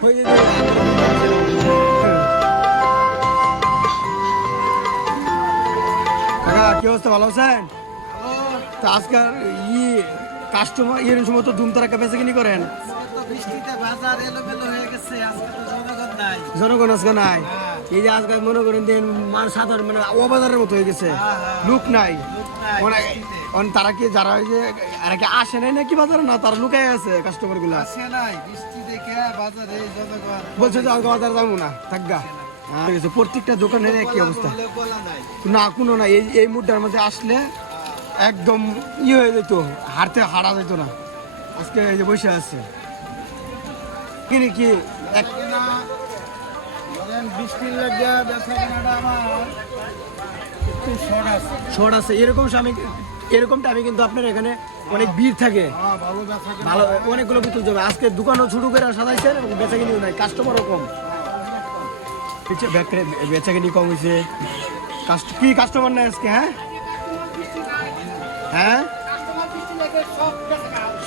হয়েছে কাকা কি অবস্থা, ভালো আছেন? তো আজকাল কাস্টমার সময় তো ধুমতারাক্কা বেচাকিনি করেন, জনগণ আজকে নাই। এই যে আজকাল মনে করেন দিন সাধারণ মানে অবাজারের মতো হয়ে গেছে, লোক নাই। তারা কি যারা ওই যে আর কি আসে নাই নাকি বাজারে, না তারা লুকাই আছে কাস্টমার গুলা বলছে যে বাজারে যাবো না থাকগা। প্রত্যেকটা দোকানের একই অবস্থা, না কোনো না। এই মুদ্রার মধ্যে আসলে একদম হয়ে যেত, হাঁটতে হারা যেত না। আজকে এই যে বসে আছে কিনে কি বৃষ্টির লাগিয়া শর্ট আছে এরকমটা আমি কিন্তু আপনার এখানে অনেক ভিড় থাকে, ভালো অনেকগুলো বিদ্যুৎ যাবে। আজকে দোকানও শুরু করে সাজাইছেন এবং বেচাকিনিও নাই, কাস্টমারও কম, বেচাকিনি কম হয়েছে। কি কাস্টমার নাই আজকে? হ্যাঁ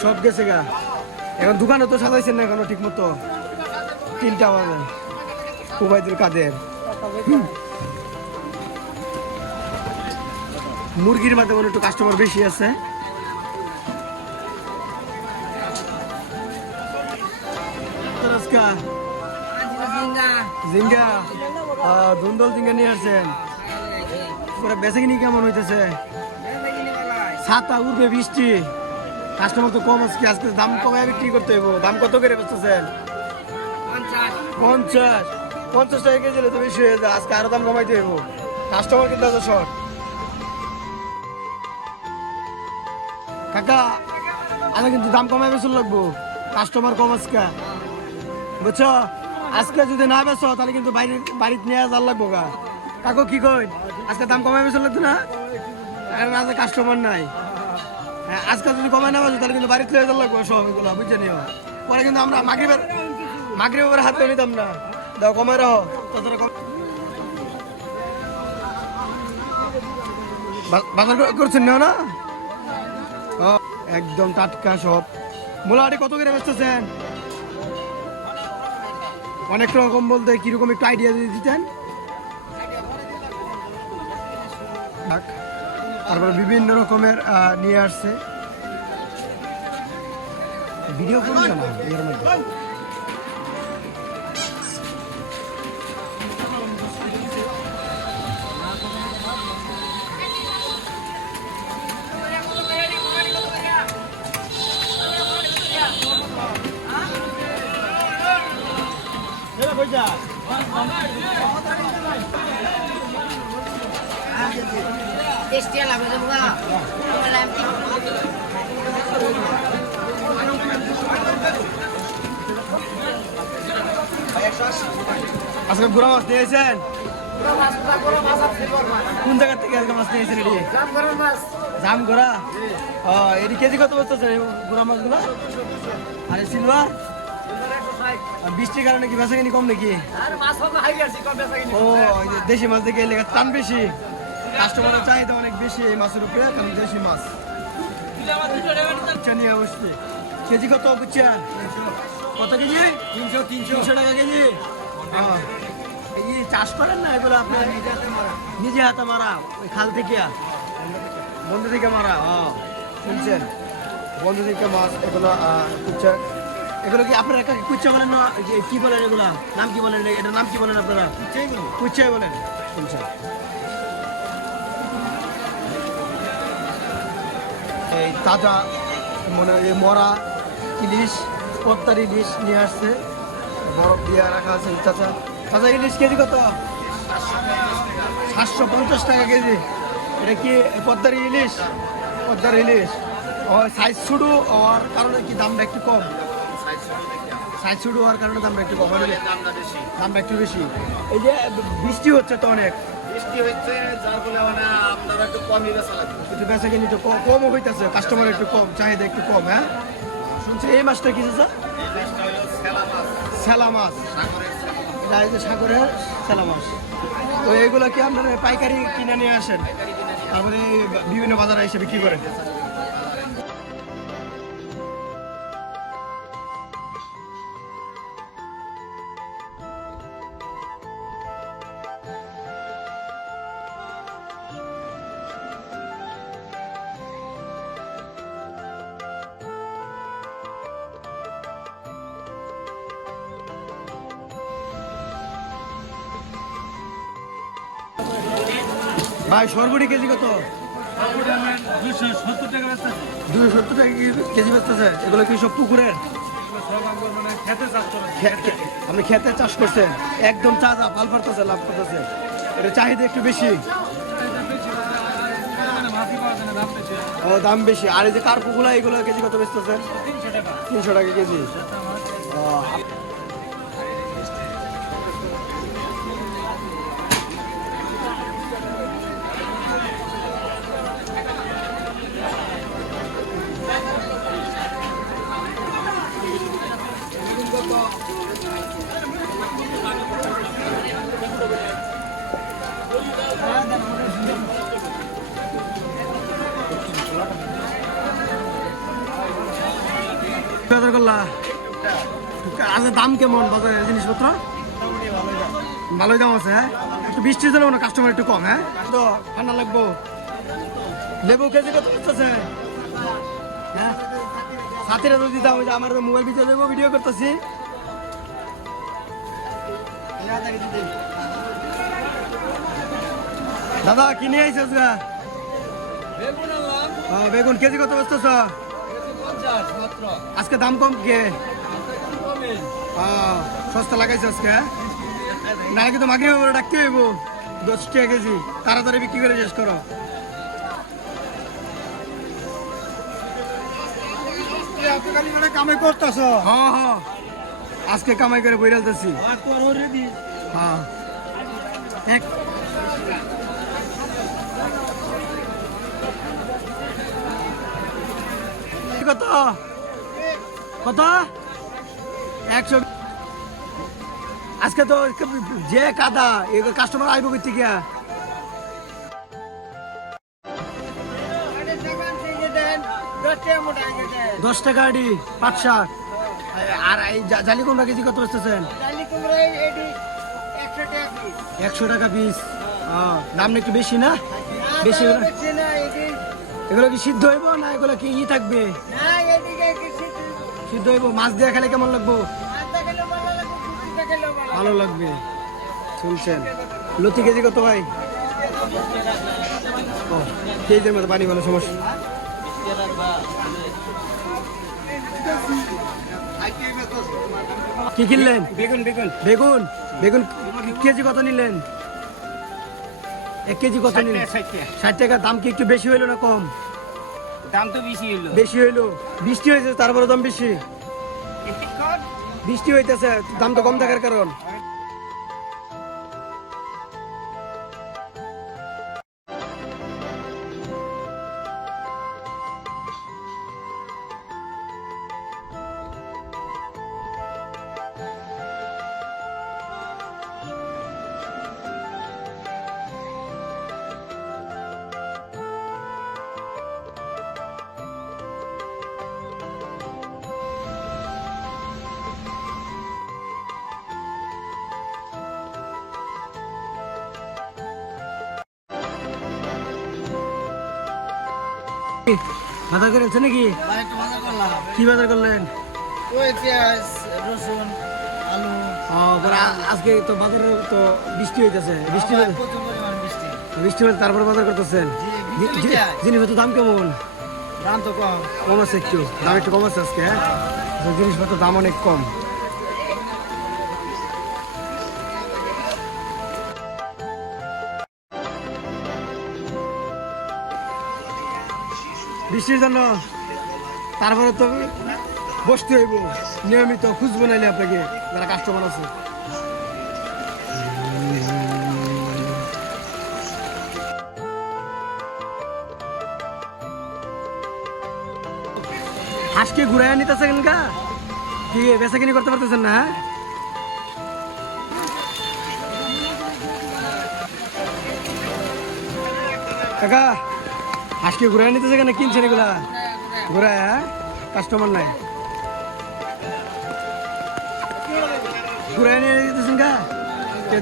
সব গেছে গা। এখন দোকানে তো সাজাইছেন না এখনো ঠিক মতো, 3টা বাজে। কুবাইদুল কাদের মুরগির মাধ্যমে একটু কাস্টমার বেশি আছে। জিঙ্গা ধুন্দল জিঙ্গা নিয়ে আসছেন, পুরো বেচাকিনি কেমন হইতেছে? ছাতা উঠবে বৃষ্টি, কাস্টমার তো কম আজকে। আজকে দাম কমায় বিক্রি করতে হইব। দাম কত করে বেচতেছেন? 50 টাকা কেজি তো বেশি হয়ে যায়, আজকে আরো দাম কমাইতে হইব। কাস্টমার কিন্তু আছে শর্ট। কাকা আমি কিন্তু দাম কমাই বেচুন লাগবো, কাস্টমার কম আজকে, বুঝছো? আজকে যদি না বেচো তাহলে কিন্তু বাড়িতে নিয়ে যাওয়ার লাগবো গা। কাকু কি কই, আজকে দাম কমাই বেচুন লাগতো না? কারণ আজকে কাস্টমার নাই। হ্যাঁ আজকে যদি কমাই না বেচো তাহলে কিন্তু বাড়িতে নিয়ে যাওয়ার লাগবো সব এগুলো, বুঝছে নিও। পরে কিন্তু আমরা মাগরিবের হাতে নিতাম না। দাও কমাই রাখো, ততটা কম। বাজার করছেন না? একদম টাটকা সব। মোলাহাটি কত করে বেচতেছেন? অনেক রকম বলতে কিরকম একটু আইডিয়া দিয়ে দিতেন। তারপরে বিভিন্ন রকমের নিয়ে আসছে, ভিডিও করুন না এর মধ্যে। আজকে গুড়া মাছ নিয়েছেন? কোন জায়গা থেকে আজকে মাছ নিয়েছেন? এটি জামগড়া। এটি কেজি কত বলতেছেন গুড়া মাছগুলো? আরে সিলভার বৃষ্টির কারণে কি বেচাকিনি কম নাকি? ও দেশি মাছ দেখে এলাকা টান বেশি, কাস্টমারের চাহিদা অনেক বেশি এই মাছের উপরে, কারণ দেশি মাছ নিয়ে বসছি। কেজি কত বুঝছা? কত কেজি? 300 টাকা কেজি। এই চাষ করেন না এগুলো আপনার? নিজে হাতে মারা, ওই খাল থেকে বন্ধু থেকে মারা। শুনছেন, বন্ধু থেকে মাছ এগুলো কুচ্চা। এগুলো কি আপনারা কুচ্চা বলেন না কি বলেন? এগুলা নাম কি বলেন? এটার নাম কি বলেন আপনারা? কুচ্চাই বলেন। শুনছেন, এই তাজা মনে মরা ইলিশ, পদ্মার ইলিশ নিয়ে আসছে, বরফ দিয়ে রাখা আছে। তাজা ইলিশ কেজি কত? 750 টাকা কেজি। এটা কি পদ্মার ইলিশ? পদ্মার ইলিশ সাইজ ছোটো হওয়ার কারণে কি দামটা একটু কম? সাইজ ছোটো হওয়ার কারণে দামটা একটু কম, দামটা একটু বেশি। এই যে বৃষ্টি হচ্ছে তো, অনেক বৃষ্টি হচ্ছে, যার ফলে মানে আপনারা একটু কমই বেচা লাগবে, একটু বেচা কিনি একটু কমও হইতেছে, কাস্টমার একটু কম, চাহিদা একটু কম। হ্যাঁ শুনছি এই মাছটা কি সেলা মাছ, এটা এই যে সাগরের সেলা মাছ। তো এইগুলো কি আপনারা পাইকারি কিনে নিয়ে আসেন, তারপরে বিভিন্ন বাজারে এসে বিক্রি করেন? ভাই সরবুটি কেজি কত? 270 টাকা বেচতেছে। 270 টাকা কেজি বেচতেছে। এগুলো কি সব পুকুরের? মানে খেতে চাষ করে। আপনি খেতে চাষ করছেন, একদম তাজা, পাল পারতেছে, লাভ করতেছে। এটা চাহিদা একটু বেশি। মাছি পাওয়া যায় না, দাম বেশি। ও দাম বেশি। আর এই যে কার্পুগুলা এগুলো কেজি কত বেচতেছেন? 300 টাকা। 300 টাকা কেজি। ও, বাজার করলা? আচ্ছা দাম কেমন বাজারের জিনিসপত্র? ভালোই দাম আছে। হ্যাঁ, একটু বৃষ্টির জন্য মনে কাস্টমার একটু কম। হ্যাঁ, তো ঠান্ডা লাগবো। লেবু কেজি কত করতেছে? হ্যাঁ, সাথীরা যদি দাম, ওই যে আমার মোবাইল ভিডিও দেবো, ভিডিও করতেছি। দাদা কিনে আইসিস গা? বেগুন কেজি কত বেচতেছ? আজকে দাম কম কে? সস্তা লাগাইছে আজকে। না কিন্তু মাগরি ডাকতে হইব। 10 টাকা কেজি, তাড়াতাড়ি বিক্রি করে শেষ করো। কামাই করতেছ? হ্যাঁ হ্যাঁ, আজকে কামাই করে বইরালতেছি। হ্যাঁ, কত কত? 100। আজকে তো যে কাদা, কাস্টমার আইব কই থেকে? 10 টাকা আডি পাট শাক। আর এই জালি কুমড়া কেজি কত বেচতেছেন? 100 টাকা পিস। দাম একটু বেশি না? বেশি এগুলো কি সিদ্ধ হইব না এগুলো কি থাকবে? সিদ্ধ হইব। মাছ দিয়ে খেলে কেমন লাগবো? ভালো লাগবে। শুনছেন, লতি কেজি কত ভাই? কেজির মতো পানি, ভালো সমস্যা। কি কিনলেন? বেগুন বেগুন বেগুন বেগুন কেজি কত নিলেন? 1 কেজি কত নিলেন? 60 টাকা। দাম কি একটু বেশি হইলো না কম? দাম তো বেশি হইলো। বেশি হইলো। বৃষ্টি হয়েছে তারপরে দাম বেশি। বৃষ্টি হইতেছে, দাম তো কম থাকার কারণ। বাজার করেছে নাকি? কি বাজার করলেন? পেঁয়াজ, রসুন, আলু। আজকে তো বাজারে তো বৃষ্টি হইতেছে। বৃষ্টি প্রচুর পরিমাণ বৃষ্টি। বৃষ্টি হচ্ছে, তারপরে বাজার করতেছেন। জিনিসপত্র দাম কেমন? দাম তো কম। কম আছে একটু, দাম একটু কম আছে আজকে। হ্যাঁ, জিনিসপত্র দাম অনেক কম। বৃষ্টির জন্য তারপরে তো বসতে হইব, নিয়মিত খুঁজবো নাইলে আপনাকে যারা কাস্টমার আছে। আজকে ঘুরাইয়া নিতেছে কেনকা? কি বেচা কিনি করতে পারতেছেন না? কাকা আজকে ঘুরাই নিতেছে কেন? কিনছেন এগুলা? ঘুরায়? হ্যাঁ, কাস্টমার নাই। ঘুরাই নিয়ে দিতেছেন কা?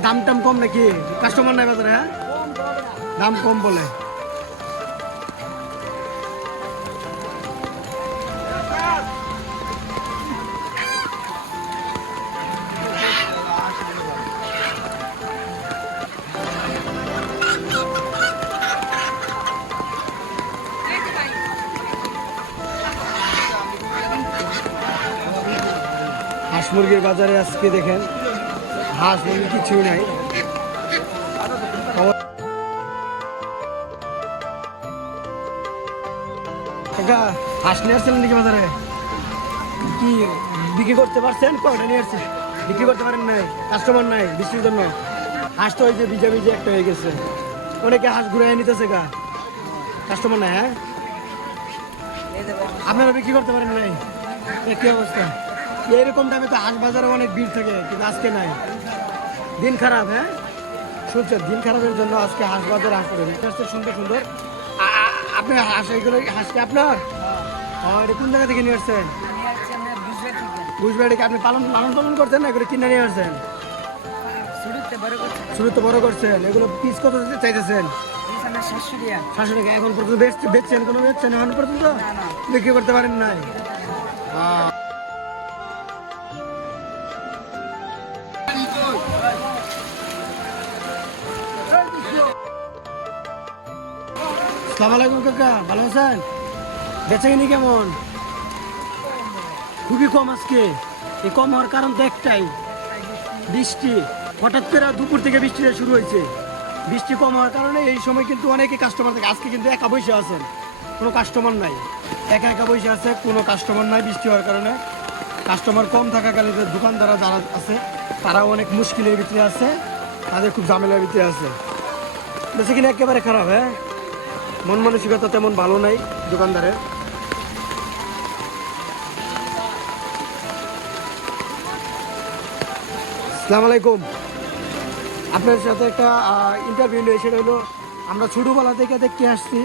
দাম টাম কম নাকি? কাস্টমার নাই বাজারে? হ্যাঁ, দাম কম বলে। মুরগির বাজারে আজকে দেখেন হাঁস মুরগি কিছুই নাই। কাকা হাঁস নিয়ে আসছেন নাকি বাজারে? কি বিক্রি করতে পারছেন? কয়টা নিয়ে আসছেন? বিক্রি করতে পারেন নাই, কাস্টমার নাই বৃষ্টির জন্য। হাঁস তো হয়েছে ভিজা ভিজে একটা হয়ে গেছে, অনেকে হাঁস ঘুরাই নিতেছে গা, কাস্টমার নাই। হ্যাঁ আপনারা বিক্রি করতে পারেন নাই, কি অবস্থা? এইরকম টাইমে তো হাঁস বাজারে অনেক ভিড় থাকে, কিন্তু আজকে নাই, দিন খারাপ। হ্যাঁ শুনছেন, দিন খারাপের জন্য আজকে হাঁস বাজারে হাঁস করে সুন্দর সুন্দর। আপনি হাঁস এগুলো হাঁসকে আপনার এটা কোন জায়গা থেকে নিয়ে আসছেন? বুঝবে কি আপনি লালন পালন করছেন না, এগুলো কিনে নিয়ে আসছেন? শুরুতে বড় করছেন। এগুলো পিস কত চাইতেছেন? 700 টাকা। এখন পর্যন্ত বেচছেন? কোনো বেচছেন এখন পর্যন্ত? বিক্রি করতে পারেন নাই। আসসালামু আলাইকুম কাকা, ভালো আছেন? বেচাকিনি কেমন? খুবই কম আজকে। এই কম হওয়ার কারণ তো একটাই, বৃষ্টি। হঠাৎ করে দুপুর থেকে বৃষ্টিটা শুরু হয়েছে। বৃষ্টি কম হওয়ার কারণে এই সময় কিন্তু অনেকে কাস্টমার থাকে। আজকে কিন্তু একা বসে আছেন, কোনো কাস্টমার নাই, একা বসে আছে, কোনো কাস্টমার নাই। বৃষ্টি হওয়ার কারণে কাস্টমার কম থাকাকালীন দোকানদাররা যারা আছে তারাও অনেক মুশকিলের ভিতরে আছে, তাদের খুব ঝামেলার ভিতরে আছে। বেচাকিনি একেবারে খারাপ। হ্যাঁ মন মানসিকতা তেমন ভালো নাই দোকানদারের। আসসালামু আলাইকুম, আপনার সাথে একটা ইন্টারভিউ নিয়ে, সেটা হলো আমরা ছোটোবেলা থেকে দেখতে আসছি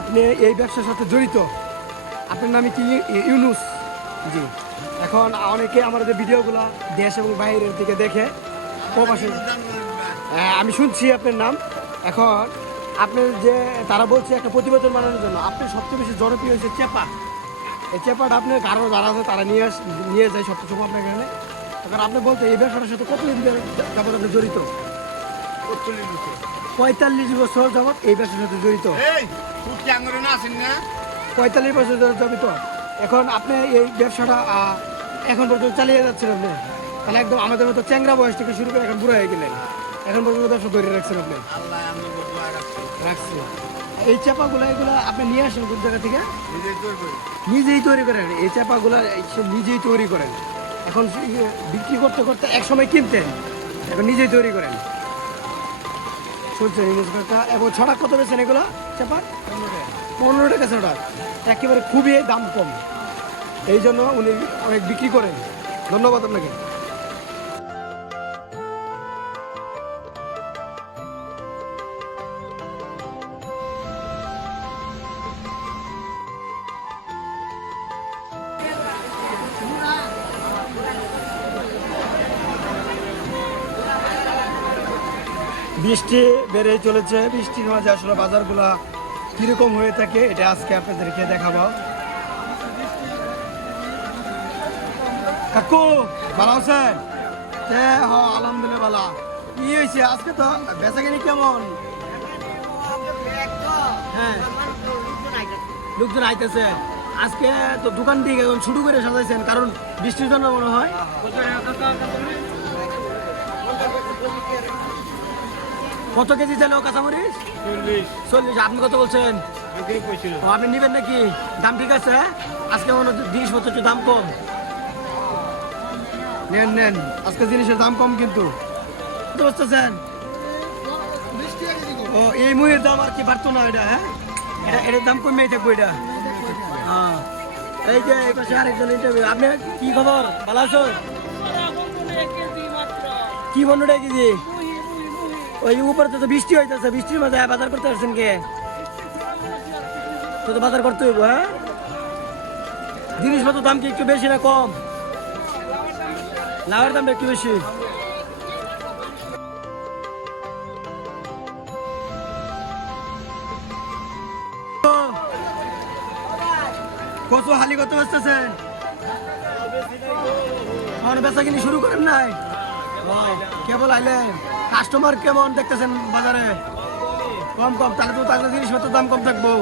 আপনি এই ব্যবসার সাথে জড়িত। আপনার নামে কি? ইউনুস। জি। এখন অনেকে আমাদের ভিডিওগুলো দেশ এবং বাইরের থেকে দেখে, প্রবাসী। আমি শুনছি আপনার নাম। এখন আপনার যে তারা বলছে একটা প্রতিবেদন বানানোর জন্য, আপনি সবচেয়ে বেশি জনপ্রিয় হয়েছে চেপা। এই চেপাটা আপনার কারো যারা আছে তারা নিয়ে যায় সবচেয়ে সময় আপনার এখানে। এখন আপনি বলতে এই ব্যবসাটার সাথে কতদিন যাবত আপনি জড়িত? 45 বছর যাবত এই ব্যবসার সাথে জড়িত। 45 বছর ধরে জড়িত। এখন আপনি এই ব্যবসাটা এখন পর্যন্ত চালিয়ে যাচ্ছেন আপনি, তাহলে একদম আমাদের মতো চ্যাংরা বয়স থেকে শুরু করে এখন বুড়ো হয়ে গেলেন, এখন পর্যন্ত ব্যবসা ধরে রাখছেন আপনি। রাখছি। এই চাপাগুলো এগুলো আপনি নিয়ে আসেন কোন জায়গা থেকে? নিজেই তৈরি করেন এই চাপাগুলো, নিজেই তৈরি করেন। এখন বিক্রি করতে করতে এক সময় কিনতেন, এখন নিজেই তৈরি করেন। শুনছেন ইংলিশ কথা। এবং ছড়া কত বেছেন এগুলো চাপা? 15 টাকা ছড়া। একেবারে খুবই দাম কম, এই জন্য উনি অনেক বিক্রি করেন। ধন্যবাদ আপনাকে। বৃষ্টি বেড়েই চলেছে। বৃষ্টির মাঝে আসলে বাজারগুলা কিরকম হয়ে থাকে এটা আজকে আপনাদেরকে দেখাবো। কাকু ভালো আছেন? আলহামদুলিল্লাহ ভালো। কি হয়েছে আজকে? তো বেচাকিনি কেমন? হ্যাঁ লোকজন আইতেছে আজকে তো। দোকান থেকে এখন শুরু করে সাজাইছেন কারণ বৃষ্টির জন্য মনে হয়। কত কেজি চাইল কাঁচামরিচ? 40। আপনি কত বলছেন? আপনি নেবেন নাকি? দাম ঠিক আছে আজকে? মনে হচ্ছে জিনিসপত্র একটু দাম কম। নেন আজকে জিনিসের দাম কম কিন্তু। কত বলতেছেন? ও এই মুয়ের দাম আর কি বাড়তো না এটা? হ্যাঁ এটার দাম কমেই থাকবো এটা। হ্যাঁ এই যে এই পাশে আরেকজন ইন্টারভিউ। আপনি কি খবর? ভালো আছো? কি 15 টাকা কেজি? ওই উপরে তো বৃষ্টি হইতেছে, বৃষ্টির মধ্যে বাজার করতে আসছেন কে? তো বাজার করতে হইব। হ্যাঁ জিনিসপত্র দাম কি একটু বেশি না কম? লাউয়ের দামটা একটু বেশি। কত হালি কত বেচতেছেন? আমার বেচাকিনি শুরু করেন নাই? কেবল আইলেন। কাস্টমার কেমন দেখতেছেন বাজারে? কম। তাহলে তো তাহলে জিনিসপত্রের দাম কম থাকবো।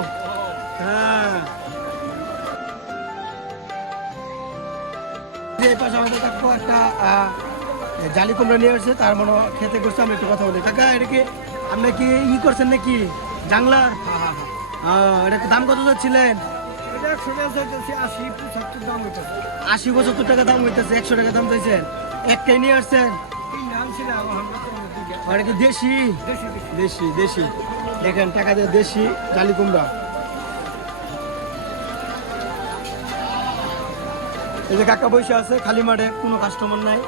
হ্যাঁ যে এই পাশে আমাদের কাকু একটা জালি কুমড়া নিয়ে আসছে, তার মনে হয় খেতে করছে। আমি একটু কথা বলি, কাকা এটা কি আপনি কি করছেন নাকি জাংলার? এটা দাম কত যাচ্ছিলেন? 80-75 টাকা দাম হইতেছে, 100 টাকা দাম চাইছেন। একটাই নিয়ে আসছেন? এটা কি দেশি? দেশি দেশি, দেখেন টাকা দিয়ে দেশি জালি কুমড়া। এই যে কাকা বসে আছে খালি মাঠে, কোনো কাস্টমার নাই,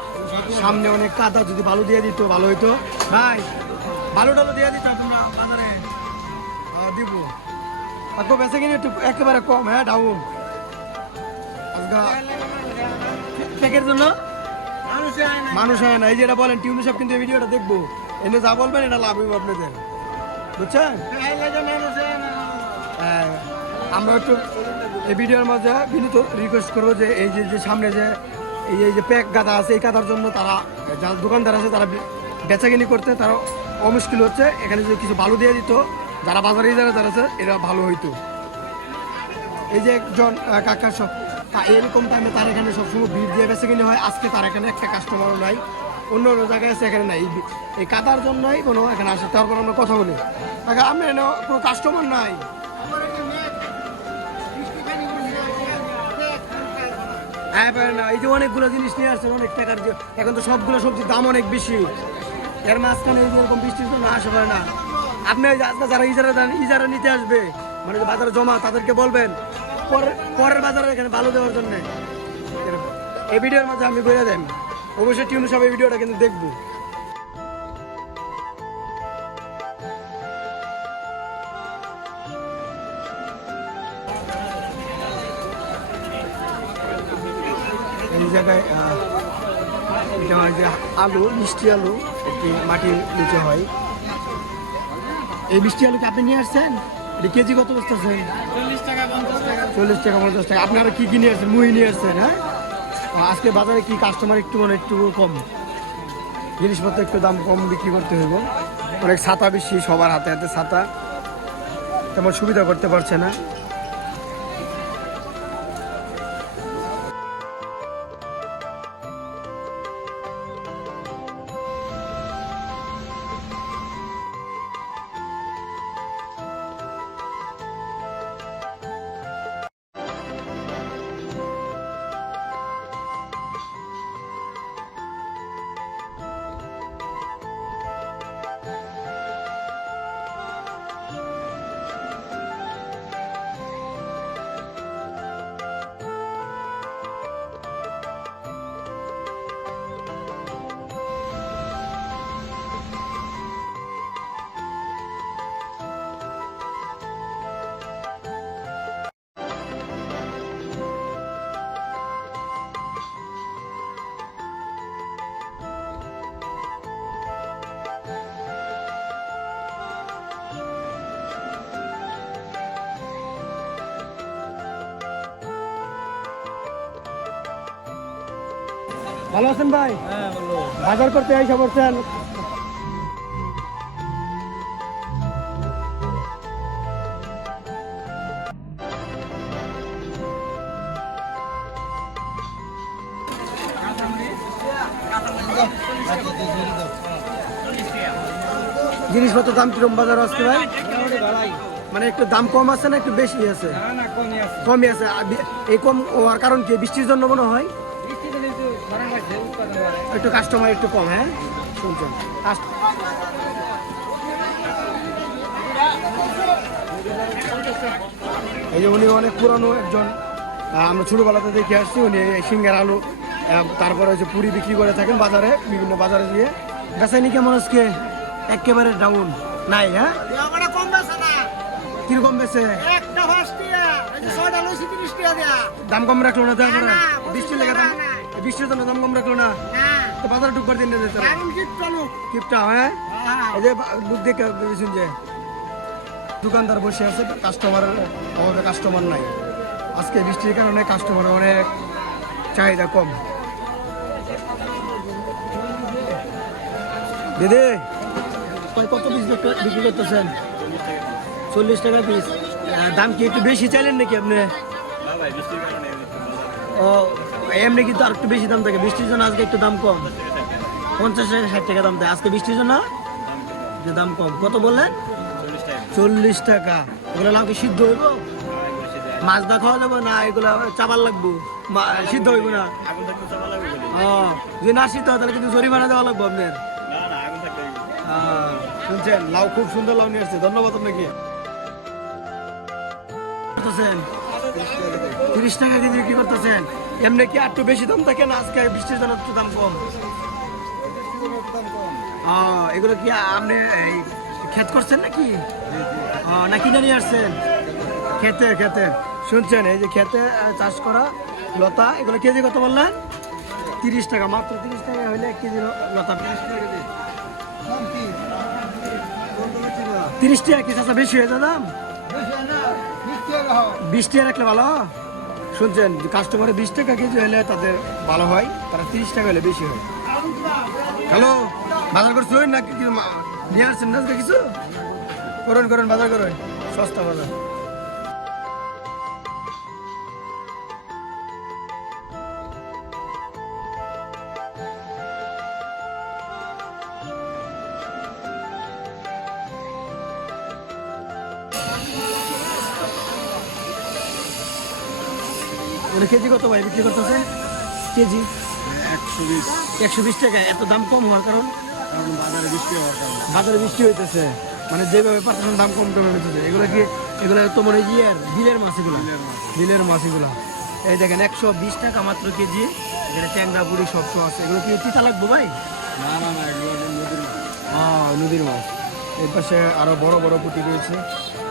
সামনে অনেক কাদা। যদি বালু দিয়ে দিত ভালো হইতো ভাই, বালু টালু দিয়ে দিত তোমরা বাজারে। দিব কাকু বেঁচে কিনে একটু একেবারে কম, হ্যাঁ ডাউন প্যাকের জন্য মানুষ হয় না। এই যেটা বলেন টিউন সব কিন্তু এই ভিডিওটা দেখবো, এনে যা বলবেন এটা লাভ হইব আপনাদের, বুঝছেন? হ্যাঁ, আমরা একটু এই ভিডিওর মাঝে বিনীত রিকোয়েস্ট করবো যে এই যে সামনে যে এই যে প্যাক গাদা আছে, এই গাদার জন্য তারা যারা দোকানদার আছে তারা বেচাকিনি করতে তারা অমুশকিল হচ্ছে। এখানে যদি কিছু ভালো দিয়ে দিত, যারা বাজারে যারা আছে এরা ভালো হইতো। এই যে একজন কাকা সব এরকম টাইমে তার এখানে সবসময় ভিড় দিয়ে বেচাকিনি হয়। আজকে তার এখানে একটা কাস্টমারও নাই, অন্য অন্য জায়গায় আছে, এখানে নাই। এই কাদার জন্যই কোনো এখানে আসে। তারপর আমরা কথা বলি, কাকা আপনার এনে কোনো কাস্টমার নাই? হ্যাঁ না, এই যে অনেকগুলো জিনিস নিয়ে আসছেন অনেক টাকার, এখন তো সবগুলো সবজির দাম অনেক বেশি। এর মাঝখানে এই যে এরকম বৃষ্টির জন্য আসে পারে না। আপনি আজকে যারা ইজারা নিতে আসবে, মানে যে বাজারে জমা, তাদেরকে বলবেন পরের বাজারে এখানে ভালো দেওয়ার জন্য। এই ভিডিওর মাঝে আমি বলে দেন, অবশ্যই টিউন সব এই ভিডিওটা কিন্তু দেখবো। এই জায়গায় এটা হয় যে আলু, মিষ্টি আলু একটি মাটির নিচে হয়। এই মিষ্টি আলুকে আপনি নিয়ে আসছেন? এটা কেজি কত বসতেছেন? 40 টাকা 50 টাকা। আপনারা কি নিয়ে আসছেন? মুহি নিয়ে আসছেন? হ্যাঁ, আজকে বাজারে কি কাস্টমার একটু মানে একটু কম, জিনিসপত্র একটু দাম কম বিক্রি করতে হইব। অনেক ছাতা বেশি, সবার হাতে হাতে ছাতা, তেমন সুবিধা করতে পারছে না। ভালো আছেন ভাই? হ্যাঁ বলো। বাজার করতে আইসা পড়ছেন? জিনিসপত্র দাম কিরম বাজার আজকে ভাই? মানে একটু দাম কম আছে না একটু বেশি আছে? কমই আছে। এই কম হওয়ার কারণ কি? বৃষ্টির জন্য মনে হয় একটু কাস্টমার একটু কম। হ্যাঁ শুনছেন, এই যে উনি অনেক পুরানো একজন, আমরা ছোটবেলাতে দেখে আসছি। উনি সিঙ্গার আলু, তারপরে হচ্ছে পুরি বিক্রি করে থাকেন বাজারে, বিভিন্ন বাজারে দিয়ে। বেচাইনি কেমন আজকে? একেবারে ডাউন নাই? হ্যাঁ, কিরকম বেছে? দাম কম রাখলো না? তারপরে বৃষ্টির লেগে দাম, বৃষ্টির জন্য দাম কম রাখলো না? তো বাজারে ঢুকবার দিন কিপটা। হ্যাঁ, এই যে বুক দেখে শুনছে দোকানদার বসে আছে, কাস্টমারের অভাবে কাস্টমার নাই। আজকে বৃষ্টির কারণে কাস্টমার অনেক চাহিদা কম। দিদি কত পিস বিক্রি করতেছেন? 40 টাকা পিস। দাম কি একটু বেশি চাইলেন নাকি আপনি? ও এমনি কিন্তু আর একটু বেশি দাম থাকে, বৃষ্টির জন্য আজকে একটু দাম কম, 50 টাকা 60 টাকা দাম থাকে, আজকে বৃষ্টির জন্য যে দাম কম। কত বললেন? 40 টাকা। এগুলো লাউ কি সিদ্ধ হইব? মাছ দা খাওয়া যাবো না এগুলো চাপার লাগবো? সিদ্ধ হইব না? যদি না সিদ্ধ হয় তাহলে কিন্তু জরিমানা দেওয়া লাগবো আপনার। শুনছেন, লাউ খুব সুন্দর লাউ নিয়ে আসছে, ধন্যবাদ আপনাকে। 30 টাকা কেজি বিক্রি করতেছেন। এমনি কি একটু বেশি দাম থাকে না আজকে বৃষ্টির জন্য একটু দাম কম? এগুলো কি আপনি এই ক্ষেত করছেন নাকি? না কিনে নিয়ে আসছেন? খেতে খেতে। শুনছেন, এই যে খেতে চাষ করা লতা, এগুলো কেজি কত বললেন? 30 টাকা, মাত্র 30 টাকা হলে 1 কেজি লতা। 30 টাকা কি চাচা বেশি হয়ে যায় দাম? 20 টাকা রাখলে ভালো। শুনছেন, কাস্টমারে 20 টাকা কেজি হলে তাদের ভালো হয়, তারা 30 টাকা হলে বেশি হয়। হ্যালো, বাজার করছেন না কিছু নিয়ে আসছেন না কিছু? করুন করুন, বাজার করুন, সস্তা বাজার। ওটা কেজি কত ভাই বিক্রি করতেছে? কেজি 120 টাকা। এত দাম কম হওয়ার কারণ? বাজারে বৃষ্টি হইতেছে, মানে যেভাবে পাচ্ছেন দাম কম কমে হইতেছে। এগুলো কি, এগুলো তো মনে হয় বিলের মাছ, এগুলো বিলের মাছ এগুলো। এই দেখেন 120 টাকা মাত্র কেজি। এখানে ট্যাংরা বুড়ি সব আছে। এগুলো কি তিতা লাগবো ভাই? নদীর মাছ। এর পাশে আরো বড় বড় পুঁটি রয়েছে,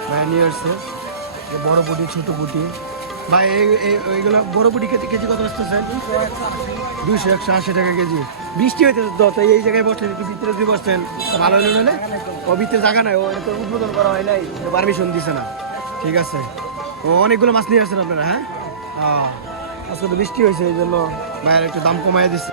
ভাই নিয়ে আসছে। বড় পুঁটি, ছোট পুঁটি। ভাই এইগুলো বড় পুঁটি কেজি কত আসতেছে? 200 180 টাকা কেজি। বৃষ্টি হইতেছে তো, তাই এই জায়গায় বসেন, একটু ভিতরে যদি বসছেন ভালো হইলো। নাহলে ও ভিতরে জায়গা নাই, ও তো উদ্বোধন করা হয় নাই, পারমিশন দিছে না। ঠিক আছে, ও অনেকগুলো মাছ নিয়ে আসছেন আপনারা? হ্যাঁ, আজকে তো বৃষ্টি হয়েছে, এই জন্য ভাইয়ের একটু দাম কমাই দিচ্ছে।